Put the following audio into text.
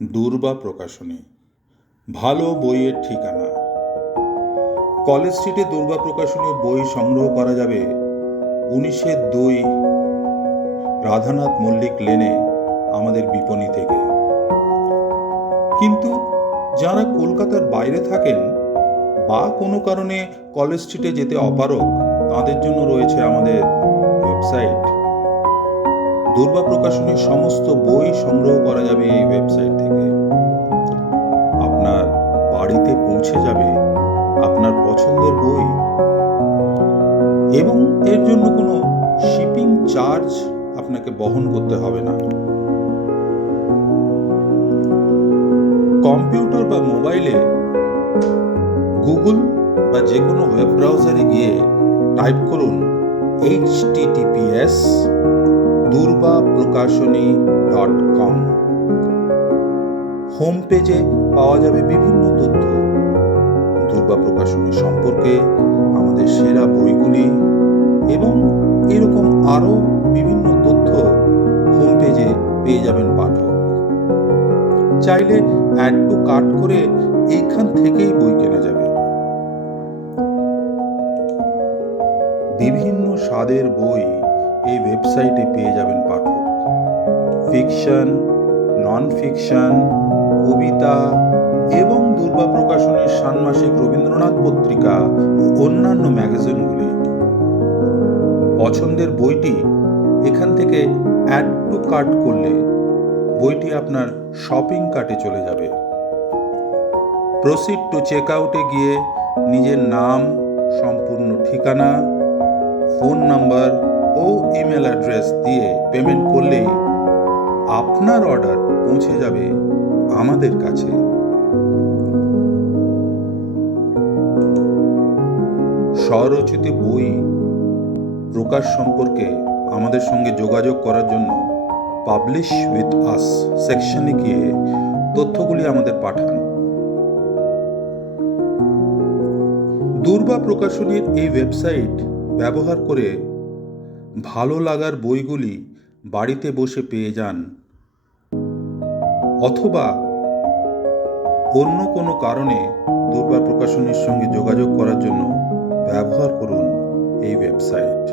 দূর্বা প্রকাশনী, ভালো বইয়ের ঠিকানা। কলেজ স্ট্রিটে দূর্বা প্রকাশনীর বই সংগ্রহ করা যাবে 19-2 রাধানাথ মল্লিক লেনে আমাদের বিপণী থেকে। কিন্তু যারা কলকাতার বাইরে থাকেন বা কোনো কারণে কলেজ স্ট্রিটে যেতে অপারগ, তাদের জন্য রয়েছে আমাদের ওয়েবসাইট। দূর্বা প্রকাশনীর সমস্ত বই সংগ্রহ করা যাবে এই ওয়েবসাইট থেকে। আপনার বাড়িতে পৌঁছে যাবে আপনার পছন্দের বই, এবং এর জন্য কোনো শিপিং চার্জ আপনাকে বহন করতে হবে না। কম্পিউটার বা মোবাইলে গুগল বা যে কোনো ওয়েব ব্রাউজারে গিয়ে টাইপ করুন https://durbaprokashoni.com। হোম পেজে পাওয়া যাবে বিভিন্ন তথ্য দূর্বা প্রকাশনী সম্পর্কে, আমাদের সেরা বইগুলি এবং এরকম আরও বিভিন্ন তথ্য হোম পেজে পেয়ে যাবেন পাঠক। চাইলে অ্যাড টু কার্ট করে এইখান থেকেই বই কেনা যাবে। বিভিন্ন স্বাদের বই এই ওয়েবসাইটে পেয়ে যাবেন পাঠক। ফিকশন, নন ফিকশন, কবিতা এবং দূর্বা প্রকাশনীর ষান্মাসিক রবীন্দ্রনাথ পত্রিকা ও অন্যান্য ম্যাগাজিনগুলি। পছন্দের বইটি এখান থেকে অ্যাড টু কার্ট করলে বইটি আপনার শপিং কার্টে চলে যাবে। প্রসিড টু চেক আউটে গিয়ে নিজের নাম, সম্পূর্ণ ঠিকানা, ফোন নাম্বার ও ইমেল অ্যাড্রেস দিয়ে পেমেন্ট করলেই আপনার অর্ডার পৌঁছে যাবে আমাদের কাছে। স্বরচিত বই প্রকাশ সম্পর্কে আমাদের সঙ্গে যোগাযোগ করার জন্য পাবলিশ উইথ আস সেকশনে গিয়ে তথ্যগুলি আমাদের পাঠান। দূর্বা প্রকাশনীর এই ওয়েবসাইট ব্যবহার করে ভালো লাগার বইগুলি বাড়িতে বসে পেয়ে যান, অথবা অন্য কোনো কারণে দূর্বা প্রকাশনীর সঙ্গে যোগাযোগ করার জন্য ব্যবহার করুন এই ওয়েবসাইট।